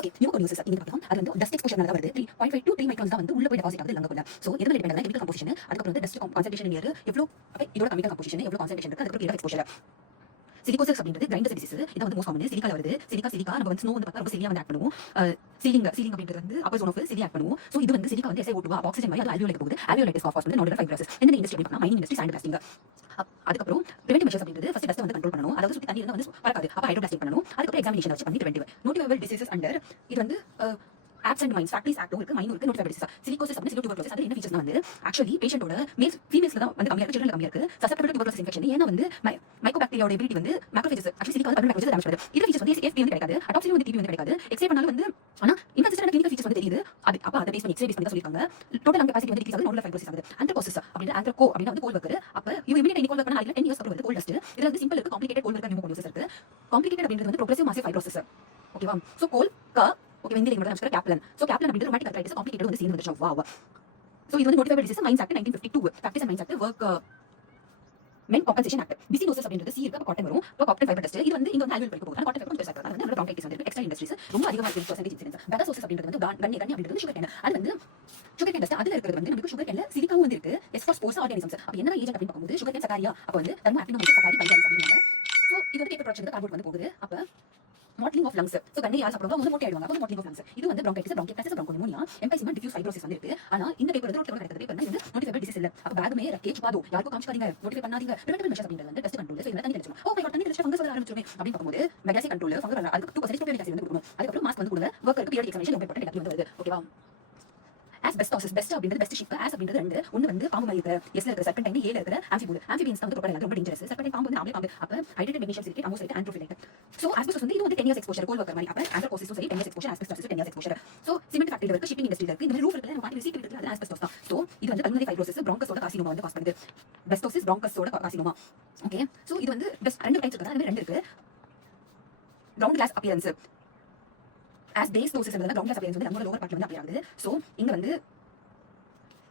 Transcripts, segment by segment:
Okay new news இங்க பார்க்கலாம். அது வந்து டஸ்ட் எக்ஸ்போஷர் நல்லா வருது. 3.5 to 3 மைக்ரான்ஸ் தான் வந்து உள்ள போய் டெபாசிட் ஆகுது லங்குக்குள்ள. சோ எதுல டிபெண்ட் ஆகுது கெமிக்கல் கம்போசிஷன், அதுக்கு அப்புறம் வந்து டஸ்ட் கான்சன்ட்ரேஷன் நியர் எவ்வளவு இதோட கெமிக்கல் கம்போசிஷன் எவ்வளவு கான்சன்ட்ரேஷன் இருக்கு, அதுக்கு அப்புறம் எக்ஸ்போஷர். சிலிகோசிஸ் அப்படின்றது கிரைண்டர் டிசீஸ். இது வந்து மோஸ்ட் காமன் சிலிக்கால வருது. சிலிக்கா நம்ம வந்து ஸ்னோ வந்து பார்த்தா ரொம்ப சிலியா வந்து ஆட் பண்ணுவோம். சீலிங் அப்படின்றது வந்து அப்பர் ஜோன் ஆஃப் சிலி ஆட் பண்ணுவோம். சோ இது வந்து சிலிக்கா வந்து SiO2 ஆக்சிஜன் மாதிரி அது அல்வியோலைக்கு போகுது. அல்வியோலைட்டிஸ் காஸ் வந்து நோடல் ஃபைப்ரோசிஸ். இந்த இண்டஸ்ட்ரி அப்படினா மைனிங் இண்டஸ்ட்ரி, சாண்ட் பிளாஸ்டிங். அதுக்கப்புறம் பிரிவென்டிவ் மெஷர்ஸ் அப்படின்றது ஃபர்ஸ்ட் டஸ்ட் வந்து கண்ட்ரோல் பண்ணனும். அதாவது சுத்தி தண்ணி இருந்தா வந்து பறக்காது. அப்ப ஹைட்ரோபிளாஸ்டிக் பண்ணனும். அதுக்கப்புறம் எக்ஸாமினேஷன் வச்சு பண்ணி பிரிவென்டிவ். நோட்டிஃபைபிள் டிசீசஸ் அண்டர் இது வந்து absent minds factories act இருக்கு, மைன் இருக்கு, நோட்டிஃபைபிள் டிசீஸ். சிலிகோசிஸ் அப்படினா சிலிக்கோ டியூபர்குலோசிஸ். அது என்ன ஃபீச்சர்ஸ்னா வந்து ஆக்சுவலி பேஷண்டோட மேல்ஸ் ஃபீமேல்ஸ்ல தான் வந்து கம்மியா இருக்கு, சில்ட்ரன்ல கம்மியா இருக்கு. Susceptible to tuberculosis infection. ஏன்னா வந்து மைக்கோபாக்டீரியாவோட எபிலிட்டி வந்து மேக்ரோஃபேஜஸ் ஆக்சுவலி சிலிக்கா வந்து டேமேஜ் பண்ணுது. இது ஃபீச்சர்ஸ் வந்து AFP வந்து கிடைக்காது, அடாப்சின் வந்து TB வந்து கிடைக்காது. எக்ஸ்ரே பண்ணாலும் வந்து ஆனா இன்ஃபெக்ஷன் கிளினிக்கல் ஃபீச்சர்ஸ் வந்து தெரியுது. அது அப்ப அதை பேஸ் பண்ணி எக்ஸ்ரே பேஸ் பண்ணி தான் சொல்லிருக்காங்க. டோட்டல் லங் கெபாசிட்டி வந்து டிக்ரீஸ் ஆகுது, நோடல் ஃபைப்ரோசிஸ் ஆகுது. ஆந்த்ரோகோசிஸ் அப்படினா ஆந்த்ரோகோ அப்படினா வந்து கோல் வர்க்கர். அப்ப யூ இமிடியேட் கோல் வர்க்கர்னா அதுல 10 இயர்ஸ் அப்புறம் வந்து கோல் டஸ்ட். இதுல வந்து சிம்பிள் இருக்கு, காம்ப்ளிகேட்டட் கோல் வர்க்கர் நியூமோகோலிசிஸ் இருக்கு. காம்ப்ளிகேட்டட் அப்படின்றது வந்து ப்ரோக்ரெசிவ் மாசிவ் ஃபைப்ரோசிஸ். ஓகேவா? சோ கோல் க ஓகே வெந்திலே மட்டும் நமஸ்கார கேப்லன். சோ கேப்லன் அப்படின்றது ருமேட்டிக் அர்த்ரைட்டிஸ் காம்ப்ளிகேட்டட் வந்து சேர்ந்து வந்துச்சு. வாவ். சோ இது வந்து notifiable disease mines act 1952. Practice and mines act work compensation act. Byssinosis அப்படின்றது சி இருக்கு, காட்டன் வரும். இப்போ காட்டன் ஃபைபர் டஸ்ட் இது வந்து இங்க வந்து ஆல்வியல் படிக்க போகுது. காட்டன் ஃபைபர் கொஞ்சம் பெருசா இருக்கு. அது வந்து பிராங்கைட்டிஸ் வந்து எக்ஸ்ட்ரா இண்டஸ்ட்ரீஸ் ரொம்ப அதிகமா இருக்கு பெர்சன்டேஜ் இன்சிடென்ஸ். பெகசோசிஸ் அப்படின்றது வந்து கன்னி அப்படின்றது வந்து சுகர் கேன். அது வந்து சுகர் கேன் டஸ்ட். அதுல இருக்கிறது வந்து நமக்கு சுகர் கேன்ல சிலிக்காவும் வந்து இருக்கு, எஸ்பாஸ்போர்ஸ் ஆர்கானிசம்ஸ். அப்ப என்ன ஏஜென்ட் அப்படின்னு பார்க்கும்போது சுகர் கேன் சகாரியா, அப்ப வந்து தர்மோ ஆக்டினோமைசிஸ் சகாரி பைகாரிஸ் அப்படிங்க. சோ இது வந்து பேப்பர் ப்ரொடக்ஷனுக்கு கார்போட் வந்து போகுது. அப்ப மாட்லிங் ஆஃப் லங்ஸ். சோ கண்ணை யார் சாப்பிடுவாங்க அவங்க மொட்டை ஆயிடுவாங்க. அப்ப மாட்லிங் ஆஃப் லங்ஸ் இது வந்து பிராங்கைட்டிஸ், பிராங்கியடைட்டிஸ், பிராங்கோனிமோனியா, எம்பைசிமா, டிஃப்யூஸ் ஃபைப்ரோசிஸ் வந்து இருக்கு. ஆனா இந்த பேப்பர் வந்து ரோட்ல கிடைக்கிறது பேப்பர்னா இது நோட்டிஃபைபிள் டிசீஸ் இல்ல. அப்ப பேக்மே ரக்கேஜ் பாதோ யாருக்கும் காமிச்சாதீங்க, நோட்டிஃபை பண்ணாதீங்க. பிரிவென்டிவ் மெஷர்ஸ் அப்படின்றது வந்து டஸ்ட் கண்ட்ரோல். சோ இதெல்லாம் தண்ணி தெளிச்சோம். ஓ மை காட், தண்ணி தெளிச்சா ஃபங்கஸ் வர ஆரம்பிச்சிருமே அப்படின்னு பார்க்கும்போது மெகாசி கண்ட்ரோல் ஃபங்கஸ் வர அதுக்கு 2% ப்ரோபியோனிக் ஆசிட் வந்து கொடுக்கணும். அதுக்கு அப்புறம் மாஸ்க் வந்து கொடுங்க. வர்க்கருக்கு பீரியட் எக்ஸாமினேஷன் ரொம்ப இம்பார்ட்டன்ட் எல்லாத்தையும் வந்து வருது. ஓகேவா? asbestosis. பெஸ்ட் அப்படின்றது பெஸ்ட் ஷிப். as அப்படின்றது ரெண்டு. ஒன்னு வந்து பாம்பு மாதிரி இருக்கிற எஸ்ல இருக்கிற சர்பென்டைன், ஏல இருக்கிற ஆம்பிபியூல். ஆம்பிபியன்ஸ் வந்து ரொம்ப டேஞ்சரஸ். சர்பென்டைன் பாம்பு வந்து நாமளே பாம்பு. அப்ப hydrated magnesium silicate, amosite, anthophyllite. So asbestos வந்து இது வந்து 10 இயர்ஸ் எக்ஸ்போஷர் கோல் வர்க்கர் மாதிரி. அப்ப ஆந்த்ரோகோசிஸும் சரி 10 years exposure, asbestosis 10 years exposure. So cement ஃபேக்டரில இருக்கு, ஷிப்பிங் இண்டஸ்ட்ரியில இருக்கு, இந்த மாதிரி ரூஃப் இருக்குல, நம்ம பாட்டி சீட் இருக்குல, அது asbestos தான். சோ இது வந்து பல்மனரி ஃபைப்ரோசிஸ், பிராங்கஸோட கார்சினோமா வந்து காஸ் பண்ணுது. பெஸ்டோசிஸ் பிராங்கஸோட கார்சினோமா. ஓகே, சோ இது வந்து ரெண்டு டைப்ஸ் இருக்கு. அது ரெண்டு இருக்கு. கிரவுண்ட் கிளாஸ் அப்பியரன்ஸ் asbestosis என்றது கிரவுண்ட் கிளாஸ் அப்பியரன்ஸ் வந்து நம்மளோட லோவர் பார்ட்ல வந்து அப்பியர் ஆகுது. சோ இங்க வந்து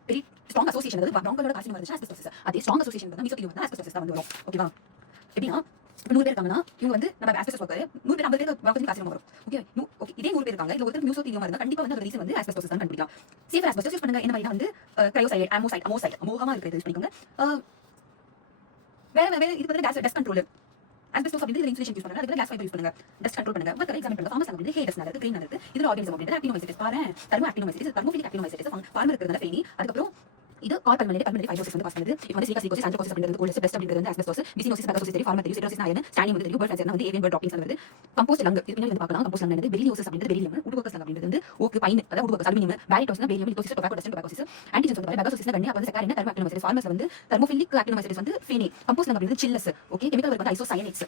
வெரி ஸ்ட்ராங் அசோசியேஷன் அதாவது பிராங்கோலோட கார்சினோமா வந்து asbestosis. அதே ஸ்ட்ராங் அசோசியேஷன் வந்து மீசோதீலியம் வந்து asbestosis தான் வந்து வரும். ஓகேவா? எப்படின்னா 100 பேர் இருக்காங்கன்னா இவங்க வந்து நம்ம asbestos வர்க்கர் 100 பேர் 50 பேர் பிராங்கோலி கார்சினோமா வரும். ஓகே ஓகே, இதே 100 பேர் இருக்காங்க, இதுல ஒருத்தர் மீசோதீலியம் இருந்தா கண்டிப்பா வந்து அந்த ரீசன் வந்து asbestosis தான் கண்டுபிடிக்கலாம். சேஃபர் asbestos யூஸ் பண்ணுங்க. என்ன மாதிரினா வந்து கிரையோசைட், அமோசைட் அமோகமா இருக்கிறது யூஸ் பண்ணிக்கோங்க. வேற இது வந்து டஸ்ட் கண்ட்ரோல். asbestos அப்படின்றது இன்சுலேஷன் யூஸ் பண்ணுங்க. அதுக்கு கிளாஸ் ஃபைபர் யூஸ் பண்ணுங்க. டஸ்ட் கண்ட்ரோல் பண்ணுங்க. வர்க்கர் எக்ஸாமின் பண்ணுங்க. ஃபார்மஸ் அப்படின்றது ஹே டஸ்ட் இருக்கு, கிரீன் இருக்கு. இதுல ஆர்கானிசம் அப்படின்றது ஆக்டினோமைசிட்டிஸ். பாரு தர்மோ ஆக்டினோமைசிட்டிஸ், தெர்மோஃபிலிக் ஆக்டினோமைசிட்டிஸ் ஃபார்மர் இருக்கிறதுனால ஃபெனி. அதுக்கு அப்புறம் இது பல்மனரி ஃபைப்ரோசிஸ் வந்து காஸ் பண்ணுது. இப்போ வந்து சிலிகோசிஸ், ஆந்த்ரோகோசிஸ் அப்படின்றது கோல் டஸ்ட், பெஸ்ட் அப்படின்றது வந்து asbestos, பிசினோசிஸ், பெகசோசிஸ் சரி, ஃபார்மர் தெரியும், சிரோசிஸ் அயன், ஸ்டானிங் வந்து தெரியும், பர்ட் கேன்சர்னா வந்து ஏவியன் பர்ட் ட்ராப்பிங்ஸ் வருது. கம்போஸ்ட் லங் இது பின்னாடி வந்து பார்க்கலாம். கம்போஸ்ட் லங் வந்து பெரிலியோசிஸ் அப்படின்றது பெரிலியம், உட்வர்க்கஸ் லங் அப்படின்றது வந்து ஓக் பைன் அதாவது உட்வர்க்கஸ் அலுமினியம், பேரிட்டோஸ்னா பேரியம், லித்தோசிஸ் டொபாக்கோ டஸ்ட் டொபாக்கோசிஸ், ஆன்டிஜென்ஸ் வந்து பெகசோசிஸ்னா கண்ணி, அப்ப வந்து சக்காரினா தெர்மோ ஆக்டினோமைசிட்டிஸ், ஃபார்மர்ஸ் வந்து தெர்மோஃபிலிக் ஆக்டினோமைசிட்டிஸ் வந்து ஃபெனி, கம்போஸ்ட் லங் அப்படின்றது சில்லஸ். ஓகே, கெமிக்கல் வந்து ஐசோசயனேட்ஸ்.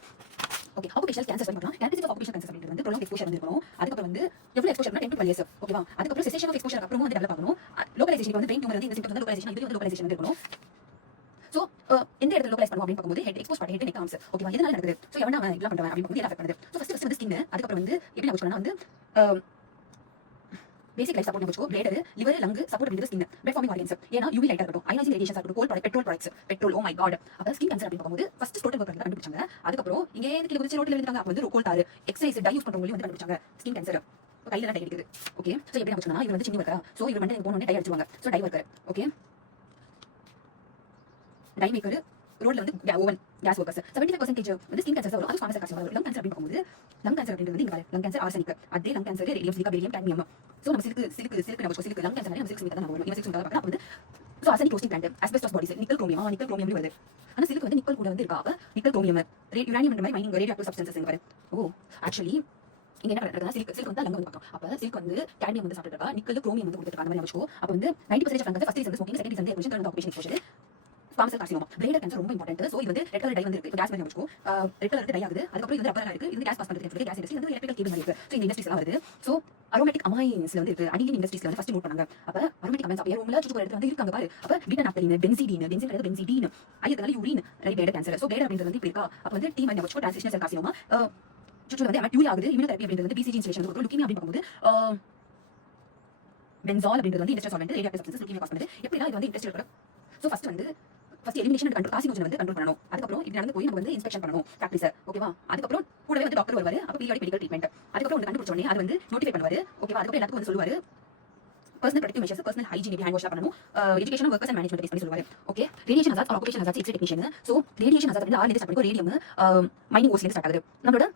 ஓகே, ஆக்குபேஷனல் கேன்சர்ஸ் வந்து பார்க்கலாம். கேன்சர் ஆஃப் ஆக்குபேஷனல் கேன்சர் அப்படின்றது வந்து prolonged exposure வந்து இருக்கணும். அதுக்கு அப்புறம் வந்து எவ்வளவு எக்ஸ்போஷர்னா 10 to 12 years. ஓகேவா? அதுக்கு அப்புறம் cessation of exposure அப்புறம் வந்து டெவலப் ஆகணும். லோகலைசேஷன் வந்து brain tumor வந்து இந்த சிம்ப்டம்ஸ் வந்து லோகலைசேஷன், இது வந்து லோகலைசேஷன் வந்து இருக்கணும். சோ எந்த இடத்துல லோகலைஸ் பண்ணுவோம் அப்படின்னு பார்க்கும்போது ஹெட் எக்ஸ்போஸ் பண்ணி ஹெட் நெக் ஆர்ம்ஸ். ஓகேவா? இதனால நடக்குது. சோ எவனா அவன் இதெல்லாம் பண்றான் அப்படின்னு பார்க்கும்போது எல்லாம் அஃபெக்ட் பண்ணுது. சோ ஃபர்ஸ்ட் வந்து ஸ்கின், அதுக்கு அப்புறம் வந்து எப்படி நான் சொன்னா வந்து பேசிக் லைஃப் சப்போர்ட் வச்சுக்கோ. பிளேடர், லிவர், லங் சப்போர்ட் அப்படிங்கிறது ஸ்கின். Blood forming organs. ஏன்னா யூவி லைட்டா இருக்கட்டும், அயனைசிங் ரேடியேஷன் இருக்கட்டும், coal product, petrol products, petrol. Oh my God. அப்ப ஸ்கின் கேன்சர் அப்படின்னு பார்க்கும்போது ஃபர்ஸ்ட் ஸ்டோட்டல் வர்க்கர் கண்டுபிடிச்சாங்க. அதுக்கு அப்புறம் இங்க கீழ குதிச்சு ரோட்ல விழுந்தாங்க. அப்ப வந்து கோல் தார், எக்ஸசைஸ், டை யூஸ் பண்றவங்க வந்து கண்டுபிடிச்சாங்க ஸ்கின் கேன்சர். கையில டை அடிக்குது. ஓகே, சோ எப்படி நான் சொன்னா இவர் வந்து சின்ன வர்க்கரா. சோ இவர் வந்து போன உடனே டை அடிச்சுவாங்க. So dye worker. Okay, dye maker, ரோட்ல வந்து ஓவன், கேஸ் வர்க்கர்ஸ். 75% வந்து ஸ்கின் கேன்சர் வரும். அது ஃபார்மஸ் கார்சினோமா வரும். லங் கேன்சர் அப்படின்னு பார்க்கும்போது லங் கேன்சர் அப்படின்றது வந்து இங்க பாரு, லங் கேன்சர் ஆர்சனிக், அதே lung cancer radium, silica, barium, cadmium. So நம்ம சிலிக்கு நம்ம சிலிக்கு லங் கேன்சர் நம்ம சிலிக்கு தான் நம்ம வரும். சிலிக்கு தான் பார்க்கலாம். அப்ப வந்து so arsenic roasting plant, asbestos bodies, nickel chromium, nickel chromium வருது. ஆனா சிலிக்கு வந்து நிக்கல் கூட வந்து இருக்கா. அப்ப நிக்கல் குரோமியம், யுரேனியம் மாதிரி மைனிங் ரேடியோ ஆக்டிவ் சப்ஸ்டன்சஸ் இங்க பாரு. ஓ ஆக்சுவலி இங்க என்ன நடக்குதுன்னா சிலிக்கு வந்து லங் வந்து பார்க்கலாம். அப்ப சிலிக்கு வந்து கேட்மியம் வந்து சாப்பிட்டு இருக்கா, நிக்கல் குரோமியம் வந்து கொடுத்துருக்கா. அந்த மாதிரி வச்சுக்கோ. அப்ப வந்து 90% of lung first reason smoking, second reason exposure, third occupation exposure. ஃபார்மசல் கார்சினோமா, பிளேடர் கேன்சர் ரொம்ப இம்பார்ட்டன்ட். சோ இது வந்து ரெட் கலர் டை வந்து இருக்கு. கேஸ் மாதிரி வச்சுக்கோ. ரெட் கலர் டை ஆகுது. அதுக்கு அப்புறம் இது ரப்பர் இருக்கு. இது கேஸ் பாஸ் பண்றது கேஸ் இண்டஸ்ட்ரி, இது எலக்ட்ரிக்கல் கேபிள் மாதிரி இருக்கு. சோ இந்த இண்டஸ்ட்ரீஸ் எல்லாம் வருது. சோ அரோமேட்டிக் அமைன்ஸ்ல வந்து இருக்கு. அனிலின் இண்டஸ்ட்ரீஸ்ல வந்து ஃபர்ஸ்ட் நோட் பண்ணாங்க. அப்ப அரோமேட்டிக் அமைன்ஸ் அப்ப ரூம்ல சுற்று இடத்துல வந்து இருக்காங்க பாரு. அப்ப பீட்டா நாப்தலின், பென்சிடீன் கிடையாது பென்சிடீன், ஐயதுனால urine, right bladder cancer. So bladder அப்படின்றது வந்து இப்படி இருக்கா. அப்ப வந்து டி மைண்ட் வச்சுக்கோ. டிரான்சிஷனல் செல் கார்சினோமா சுற்று வந்து அக்யூல் ஆகுது. இம்யூனோதெரபி அப்படின்றது வந்து பிசிஜி இன்ஸ்டலேஷன் வந்து லுக்கிமியா அப்படின்னு பார்க்கும்போது பென்சால் அப்படின்றது வந்து industrial solvent, radioactive substances leukaemia cause பண்ணுது. எப்படினா இது வந்து இண்டஸ்ட்ரியல் ப்ராடக்ட். சோ ஃபர்ஸ்ட் வந்து first elimination and control carcinogen வந்து கண்ட்ரோல் பண்ணணும். அதுக்கப்புறம் இது நடந்து போய் நம்ம வந்து இன்ஸ்பெக்ஷன் பண்ணணும் ஃபேக்டரிஸ். ஓகேவா? அதுக்கப்புறம் கூடவே வந்து டாக்டர் வருவாரு. அப்ப பீரியாடிக் மெடிக்கல் ட்ரீட்மெண்ட். அதுக்கப்புறம் வந்து கண்டுபிடிச்ச உடனே அது வந்து நோட்டிஃபை பண்ணுவாரு. ஓகேவா? அதுக்கப்புறம் எல்லாத்துக்கும் வந்து சொல்லுவாரு personal protective measures, personal hygiene எப்படி ஹேண்ட் வாஷ் பண்ணணும், education of workers and management base பண்ணி சொல்லுவாரு. Okay, radiation hazards are occupational hazards X ray technician. So radiation hazard வந்து ஆர்ல ஸ்டார்ட் பண்ணிக்கோ. ரேடியம் மைனிங் ஓஸ்ல ஸ்டார்ட் ஆகுது. நம்மளோட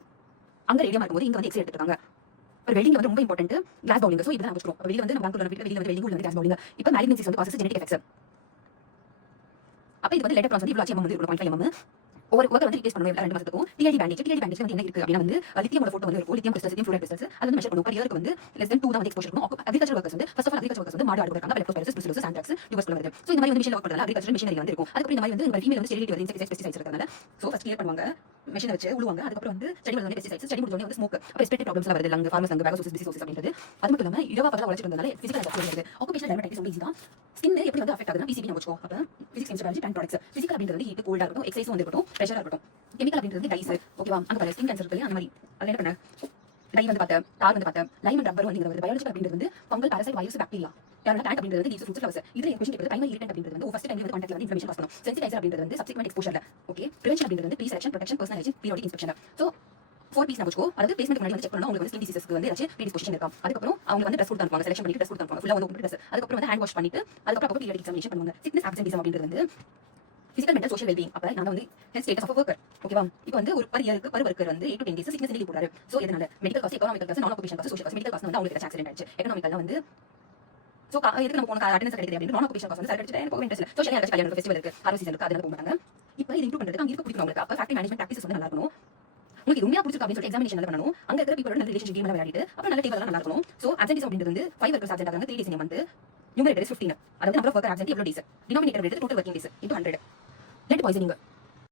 அங்க ரேடியம் இருக்கும்போது இங்க வந்து எக்ஸ்ரே எடுத்துட்டாங்க. ஒரு வெல்டிங் வந்து ரொம்ப இம்பார்ட்டன்ட். Class bowling. சோ இதான் வச்சுக்கிறோம். வெளிய வந்து நம்ம பேங்க்ல வெளிய வந்து வெல்டிங் உள்ள வந்து கிளாஸ் பவுலிங். இப்போ மேலிக்னன்சிஸ் வந்து காசஸ் ஜெனடிக் எஃபெக்ட்ஸ். அப்ப இது வந்து லெட்டர் வந்து இவ்வளவு ஆச்சு வந்து 0.5 mm. ஒவ்வொரு ஒர்க்கர் வந்து ரிப்ளேஸ் பண்ணுவோம் 2 மாசத்துக்கும். டிஎல்டி பேண்டேஜ் வந்து என்ன இருக்கு அப்படினா வந்து லித்தியமோட போட்டோ வந்து இருக்கும். Lithium crystals, lithium fluoride crystals அது வந்து மெஷர் பண்ணுவோம். பர் இயருக்கு வந்து less than 2 தான் வந்து எக்ஸ்போஷர் இருக்கும். அக்ரிகல்ச்சர் ஒர்க்கர்ஸ் வந்து first of all agriculture workers வந்து மாடு ஆடு இருக்காங்க. லெப்டோஸ்பைரஸ், புருசிலோசிஸ், ஆன்த்ராக்ஸ், டியூபர்குலர் வருது. சோ இந்த மாதிரி வந்து மிஷின் ஒர்க் பண்றதால அக்ரிகல்ச்சர் மிஷினரி வந்து இருக்கும். அதுக்கு இந்த மாதிரி வந்து உங்க ஃபீமேல் வந்து ஸ்டெரிலிட்டி வருது, இன்செக்டிசைட்ஸ், பெஸ்டிசைட்ஸ் இருக்கறதால சோ ஃபர்ஸ்ட் கிளியர் பண்ணுவாங்க. மெஷினை வச்சு உழுவாங்க. அதுக்கப்புறம் வந்து ஸ்டடி வந்து பெஸ்டிசைட்ஸ், ஸ்டடி முடிஞ்ச உடனே வந்து ஸ்மோக், அப்புறம் ரெஸ்பிரேட்டரி ப்ராப்ளம்ஸ் வருது. லங், ஃபார்மஸ் லங், வேகோசிஸ், டிசீசஸ் அப்படின்றது. அது மட்டும் இல்லாம இரவா பகலா உழைச்சிட்டு இருந்ததால பிசிக்கல் அஃபெக்ட் வருது. ஆக்குபேஷனல் டெர்மடைட்டிஸ் வந்து இதுதான். ஸ்கின் எப்படி வந்து அஃபெக்ட் ஆகுதுன்னா பிசிபி நமக்கு அப்ப physics chemistry and products. Physical அப்படின்றது வந்து ஹீட், கோல்டா இருக்கும், எக்ஸசைஸ் வந்து இருக்கட்டும், பிரஷரா இருக்கட்டும். கெமிக்கல் அப்படின்றது டைஸ். ஓகேவா? அங்க பாரு ஸ்கின் கேன்சர் இருக்கு அந்த மாதிரி. அது என்ன பண்ண டை வந்து பார்த்தேன், டார் வந்து பார்த்தேன், லைம் அண்ட் ரப்பர் வந்து பயாலஜிக்கல் அப்படின்றது வந்து ஃபங்கல், பாரசைட், வைரஸ், பாக்டீரியா. யாரா டேங்க் அப்படின்றது வந்து லீவ்ஸ், ஃப்ரூட்ஸ், ஃப்ளவர்ஸ். இதுல क्वेश्चन கேக்குது பிரைமரி இரிட்டன்ட் அப்படின்றது வந்து ஃபர்ஸ்ட் டைம் வந்து கான்டாக்ட்ல வந்து இன்ஃபர்மேஷன் பாஸ் பண்ணும். சென்சிடைசர் அப்படின்றது வந்து சப்சிக்வென்ட் எக்ஸ்போஷர்ல. ஓகே, பிரிவென்ஷன் அப்படின்றது வந்து pre selection, protection, personal hygiene, periodic inspection. So 4 P's நமக்கு அதாவது பிளேஸ்மென்ட் முன்னாடி வந்து செக் பண்ணனும். உங்களுக்கு வந்து ஸ்கின் டிசீசஸ்க்கு வந்து ஏதாச்சும் ப்ரீடிஸ்போசிஷன் இருக்கா. அதுக்கப்புறம் அவங்க வந்து ட்ரெஸ் கொடுத்து அனுப்புவாங்க. செலக்ஷன் பண்ணிட்டு ட்ரெஸ் கொடுத்து அனுப்புவாங்க. ஃபுல்லா வந்து ட்ரெஸ். அதுக்கப்புறம் வந்து ஹேண்ட் வாஷ் பண்ணிட்டு அதுக்கப்புறம் அப்போ பீரியாடிக் எக்ஸாமினேஷன் பண்ணுவாங்க. சிக்னஸ் ஆப்சென்டிசம் அப்படின்றது வந்து physical, mental, social well-being. அப்ப நாங்க வந்து health status of a worker. ஓகேவா? இப்போ வந்து ஒரு per year-க்கு per worker வந்து 8 to 10 days sickness leave போடுறாரு. சோ எதனால மெடிக்கல் காஸ்ட், எகனாமிக்கல் காஸ்ட், நான் occupation cost, social cost. Medical cost வந்து அவங்களுக்கு ஆக்சிடென்ட் ஆயிடுச்சு. எகனாமிக்கல் வந்து சோ எதுக்கு நம்ம போன அட்டெண்டன்ஸ் கிடைக்குது அப்படின்னு நான் ஆக்குபேஷன் காஸ்ட் வந்து சர்டிஃபிகேட் எனக்கு போக இன்ட்ரெஸ்ட் இல்ல. சோஷியல் யாராச்சும் கல்யாணம், ஃபெஸ்டிவல் இருக்கு, ஹார்வெஸ்ட் சீசன் இருக்கு, அதனால போக மாட்டாங்க. இப்போ இது இம்ப்ரூவ் பண்றதுக்கு அங்க இருக்க பிடிக்கும் உங்களுக்கு. அப்ப ஃபேக்டரி மேனேஜ்மெண்ட் பிராக்டிசஸ் வந்து நல்லா இருக்கணும். உங்களுக்கு உண்மையா பிடிச்சிருக்கு அப்படின்னு சொல்லி எக்ஸாமினேஷன் நல்லா பண்ணணும். அங்க இருக்கிற பீப்பிளோட நல்ல ரிலேஷன்ஷிப் கேம் விளையாடிட்டு அப்புறம் நல்ல டேபிள் நல்லா இருக்கணும். சோ அப்சென்டிசம் அப்படின்றது வந்து 5 workers absent ஆகாங்க 3 days in a month. Numerator is 15. அதாவது number of worker absent எவ்வளவு days. Denominator வந்து total working days into 100. Lead poisoning.